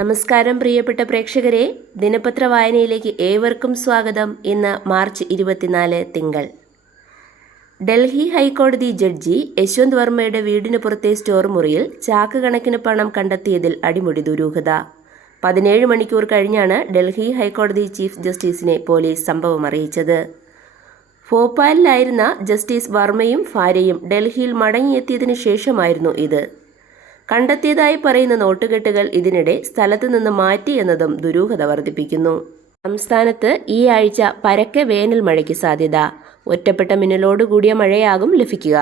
നമസ്കാരം പ്രിയപ്പെട്ട പ്രേക്ഷകരെ, ദിനപത്ര വായനയിലേക്ക് ഏവർക്കും സ്വാഗതം. ഇന്ന് മാർച്ച് 24 തിങ്കൾ. ഡൽഹി ഹൈക്കോടതി ജഡ്ജി യശ്വന്ത് വർമ്മയുടെ വീടിന് പുറത്തെ സ്റ്റോർ മുറിയിൽ ചാക്ക് കണക്കിന് പണം കണ്ടെത്തിയതിൽ അടിമുടി ദുരൂഹത. 17 മണിക്കൂർ കഴിഞ്ഞാണ് ഡൽഹി ഹൈക്കോടതി ചീഫ് ജസ്റ്റിസിനെ പോലീസ് സംഭവം അറിയിച്ചത്. ഭോപ്പാലിലായിരുന്ന ജസ്റ്റിസ് വർമ്മയും ഭാര്യയും ഡൽഹിയിൽ മടങ്ങിയെത്തിയതിനു ശേഷമായിരുന്നു ഇത്. കണ്ടെത്തിയതായി പറയുന്ന നോട്ടുകെട്ടുകൾ ഇതിനിടെ സ്ഥലത്തു നിന്ന് മാറ്റി എന്നതും ദുരൂഹത വർദ്ധിപ്പിക്കുന്നു. സംസ്ഥാനത്ത് ഈ ആഴ്ച പരക്കെ വേനൽ മഴയ്ക്ക് സാധ്യത. ഒറ്റപ്പെട്ട മിന്നലോടുകൂടിയ മഴയാകും ലഭിക്കുക.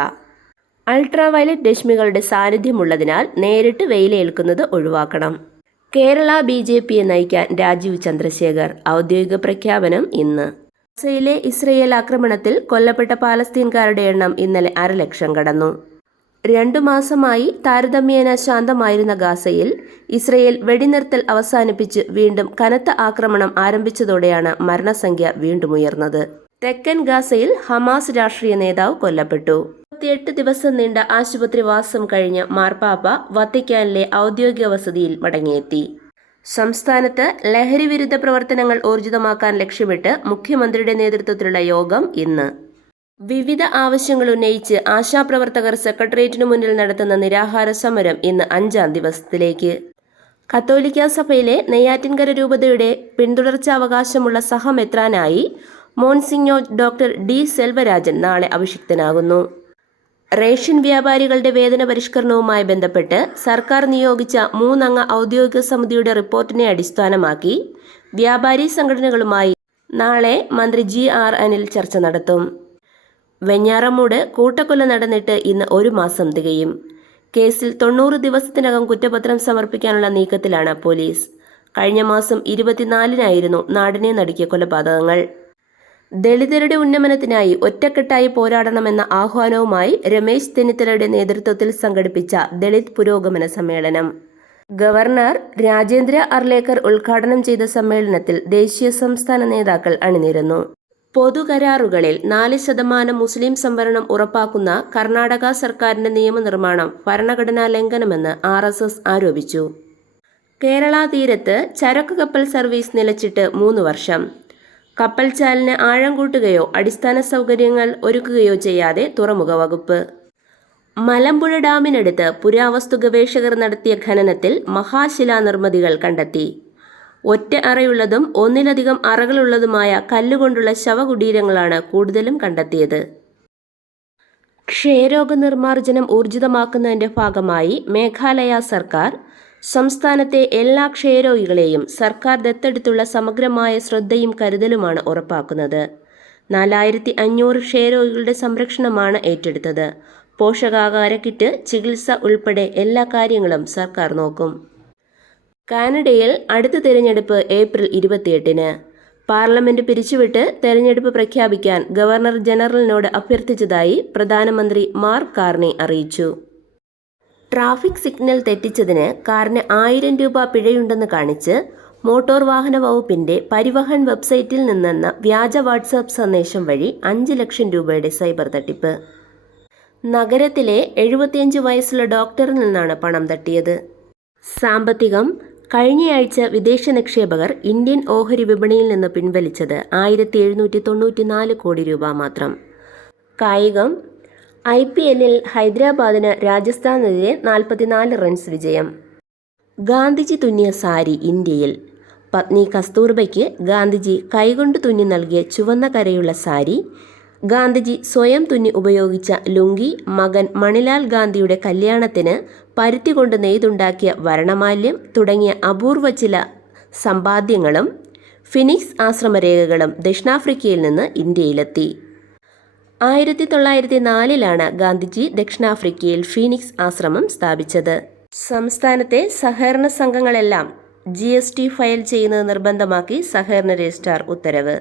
അൾട്രാവയലറ്റ് രശ്മികളുടെ സാന്നിധ്യമുള്ളതിനാൽ നേരിട്ട് വെയിലേൽക്കുന്നത് ഒഴിവാക്കണം. കേരള BJPയെ നയിക്കാൻ രാജീവ് ചന്ദ്രശേഖർ. ഔദ്യോഗിക പ്രഖ്യാപനം ഇന്ന്. ഗസയിലെ ഇസ്രയേൽ ആക്രമണത്തിൽ കൊല്ലപ്പെട്ട പാലസ്തീൻകാരുടെ എണ്ണം ഇന്നലെ 1,00,000 കടന്നു. 2 മാസമായി താരതമ്യേന ശാന്തമായിരുന്ന ഗാസയിൽ ഇസ്രയേൽ വെടിനിർത്തൽ അവസാനിപ്പിച്ച് വീണ്ടും കനത്ത ആക്രമണം ആരംഭിച്ചതോടെയാണ് മരണസംഖ്യ വീണ്ടും ഉയർന്നത്. തെക്കൻ ഗാസയിൽ ഹമാസ് രാഷ്ട്രീയ നേതാവ് കൊല്ലപ്പെട്ടു. 28 ദിവസം നീണ്ട ആശുപത്രിവാസം കഴിഞ്ഞ് മാർപ്പാപ്പ വത്തിക്കാനിലെ ഔദ്യോഗിക വസതിയിൽ മടങ്ങിയെത്തി. സംസ്ഥാനത്ത് ലഹരിവിരുദ്ധ പ്രവർത്തനങ്ങൾ ഊർജിതമാക്കാൻ ലക്ഷ്യമിട്ട് മുഖ്യമന്ത്രിയുടെ നേതൃത്വത്തിലുള്ള യോഗം ഇന്ന്. വിവിധ ആവശ്യങ്ങൾ ഉന്നയിച്ച് ആശാപ്രവർത്തകർ സെക്രട്ടേറിയറ്റിനു മുന്നിൽ നടത്തുന്ന നിരാഹാര സമരം ഇന്ന് 5ാം ദിവസത്തിലേക്ക്. കത്തോലിക്ക സഭയിലെ നെയ്യാറ്റിൻകര രൂപതയുടെ പിന്തുടർച്ചാവകാശമുള്ള സഹമെത്രാനായി മോൺസിഞ്ഞോർ ഡോക്ടർ D. സെൽവരാജൻ നാളെ അഭിഷിക്തനാകുന്നു. റേഷൻ വ്യാപാരികളുടെ വേതന പരിഷ്കരണവുമായി ബന്ധപ്പെട്ട് സർക്കാർ നിയോഗിച്ച 3 അംഗ ഔദ്യോഗിക സമിതിയുടെ റിപ്പോർട്ടിനെ അടിസ്ഥാനമാക്കി വ്യാപാരി സംഘടനകളുമായി നാളെ മന്ത്രി G.R. അനിൽ ചർച്ച നടത്തും. വെഞ്ഞാറമൂട് കൂട്ടക്കൊല നടന്നിട്ട് ഇന്ന് 1 മാസം തികയും. കേസിൽ 90 ദിവസത്തിനകം കുറ്റപത്രം സമർപ്പിക്കാനുള്ള നീക്കത്തിലാണ് പോലീസ്. കഴിഞ്ഞ മാസം 24-നായിരുന്നു നാടിനെ നടുക്കിയ കൊലപാതകങ്ങൾ. ദളിതരുടെ ഉന്നമനത്തിനായി ഒറ്റക്കെട്ടായി പോരാടണമെന്ന ആഹ്വാനവുമായി രമേശ് ചെന്നിത്തലയുടെ നേതൃത്വത്തിൽ സംഘടിപ്പിച്ച ദളിത് പുരോഗമന സമ്മേളനം. ഗവർണർ രാജേന്ദ്ര അർലേക്കർ ഉദ്ഘാടനം ചെയ്ത സമ്മേളനത്തിൽ ദേശീയ സംസ്ഥാന നേതാക്കൾ അണിനിരന്നു. പൊതുകരാറുകളിൽ 4% മുസ്ലിം സംവരണം ഉറപ്പാക്കുന്ന കർണാടക സർക്കാരിന്റെ നിയമനിർമ്മാണം ഭരണഘടനാ ലംഘനമെന്ന് RSS ആരോപിച്ചു. കേരള തീരത്ത് ചരക്ക് കപ്പൽ സർവീസ് നിലച്ചിട്ട് 3 വർഷം. കപ്പൽചാലിന് ആഴം കൂട്ടുകയോ അടിസ്ഥാന സൗകര്യങ്ങൾ ഒരുക്കുകയോ ചെയ്യാതെ തുറമുഖ വകുപ്പ്. മലമ്പുഴ ഡാമിനടുത്ത് പുരാവസ്തു ഗവേഷകർ നടത്തിയ ഖനനത്തിൽ മഹാശിലാനിർമ്മിതികൾ കണ്ടെത്തി. ഒറ്റ അറയുള്ളതും 1-ലധികം അറകളുള്ളതുമായ കല്ലുകൊണ്ടുള്ള ശവകുടീരങ്ങളാണ് കൂടുതലും കണ്ടെത്തിയത്. ക്ഷയരോഗ നിർമ്മാർജ്ജനം ഊർജിതമാക്കുന്നതിന്റെ ഭാഗമായി മേഘാലയ സർക്കാർ സംസ്ഥാനത്തെ എല്ലാ ക്ഷയരോഗികളെയും സർക്കാർ ദത്തെടുത്തുള്ള സമഗ്രമായ ശ്രദ്ധയും കരുതലുമാണ് ഉറപ്പാക്കുന്നത്. 4500 ക്ഷയരോഗികളുടെ സംരക്ഷണമാണ് ഏറ്റെടുത്തത്. പോഷകാഹാര കിറ്റ്, ചികിത്സ ഉൾപ്പെടെ എല്ലാ കാര്യങ്ങളും സർക്കാർ നോക്കും. കാനഡയിൽ അടുത്ത തെരഞ്ഞെടുപ്പ് ഏപ്രിൽ 28-ന്. പാർലമെന്റ് പിരിച്ചുവിട്ട് തെരഞ്ഞെടുപ്പ് പ്രഖ്യാപിക്കാൻ ഗവർണർ ജനറലിനോട് അഭ്യർത്ഥിച്ചതായി പ്രധാനമന്ത്രി മാർക്ക് കാർണി അറിയിച്ചു. ട്രാഫിക് സിഗ്നൽ തെറ്റിച്ചതിന് കാറിന് 1000 രൂപ പിഴയുണ്ടെന്ന് കാണിച്ച് മോട്ടോർ വാഹന വകുപ്പിന്റെ പരിവഹൻ വെബ്സൈറ്റിൽ നിന്നെന്ന വ്യാജ വാട്സാപ്പ് സന്ദേശം വഴി 5 ലക്ഷം രൂപയുടെ സൈബർ തട്ടിപ്പ്. നഗരത്തിലെ 75 വയസ്സുള്ള ഡോക്ടറിൽ നിന്നാണ് പണം തട്ടിയത്. സാമ്പത്തികം. കഴിഞ്ഞയാഴ്ച വിദേശ നിക്ഷേപകർ ഇന്ത്യൻ ഓഹരി വിപണിയിൽ നിന്ന് പിൻവലിച്ചത് 1794 കോടി രൂപ മാത്രം. കായികം. IPLൽ ഹൈദരാബാദിന് രാജസ്ഥാനെതിരെ 44 റൺസ് വിജയം. ഗാന്ധിജി തുന്നിയ സാരി ഇന്ത്യയിൽ. പത്നി കസ്തൂർബയ്ക്ക് ഗാന്ധിജി കൈകൊണ്ട് തുന്നി നൽകിയ ചുവന്ന കരയുള്ള സാരി, ഗാന്ധിജി സ്വയം തുന്നി ഉപയോഗിച്ച ലുങ്കി, മകൻ മണിലാൽ ഗാന്ധിയുടെ കല്യാണത്തിന് പരുത്തി കൊണ്ട് നെയ്തുണ്ടാക്കിയ വരണമാല്യം തുടങ്ങിയ അപൂർവ ചില സമ്പാദ്യങ്ങളും ഫിനിക്സ് ആശ്രമരേഖകളും ദക്ഷിണാഫ്രിക്കയിൽ നിന്ന് ഇന്ത്യയിലെത്തി. 1904-ലാണ് ഗാന്ധിജി ദക്ഷിണാഫ്രിക്കയിൽ ഫീനിക്സ് ആശ്രമം സ്ഥാപിച്ചത്. സംസ്ഥാനത്തെ സഹകരണ സംഘങ്ങളെല്ലാം GST ഫയൽ ചെയ്യുന്നത് നിർബന്ധമാക്കി സഹകരണ രജിസ്ട്രാർ ഉത്തരവ്.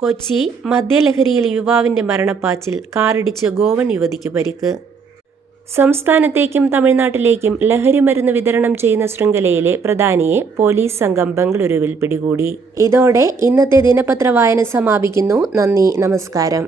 കൊച്ചി. മദ്യലഹരിയിൽ യുവാവിന്റെ മരണപ്പാച്ചിൽ. കാറിടിച്ച് ഗോവൻ യുവതിക്ക് പരിക്ക്. സംസ്ഥാനത്തേക്കും തമിഴ്നാട്ടിലേക്കും ലഹരിമരുന്ന് വിതരണം ചെയ്യുന്ന ശൃംഖലയിലെ പ്രധാനിയെ പോലീസ് സംഘം ബംഗളൂരുവിൽ പിടികൂടി. ഇതോടെ ഇന്നത്തെ ദിനപത്ര വായന സമാപിക്കുന്നു. നന്ദി, നമസ്കാരം.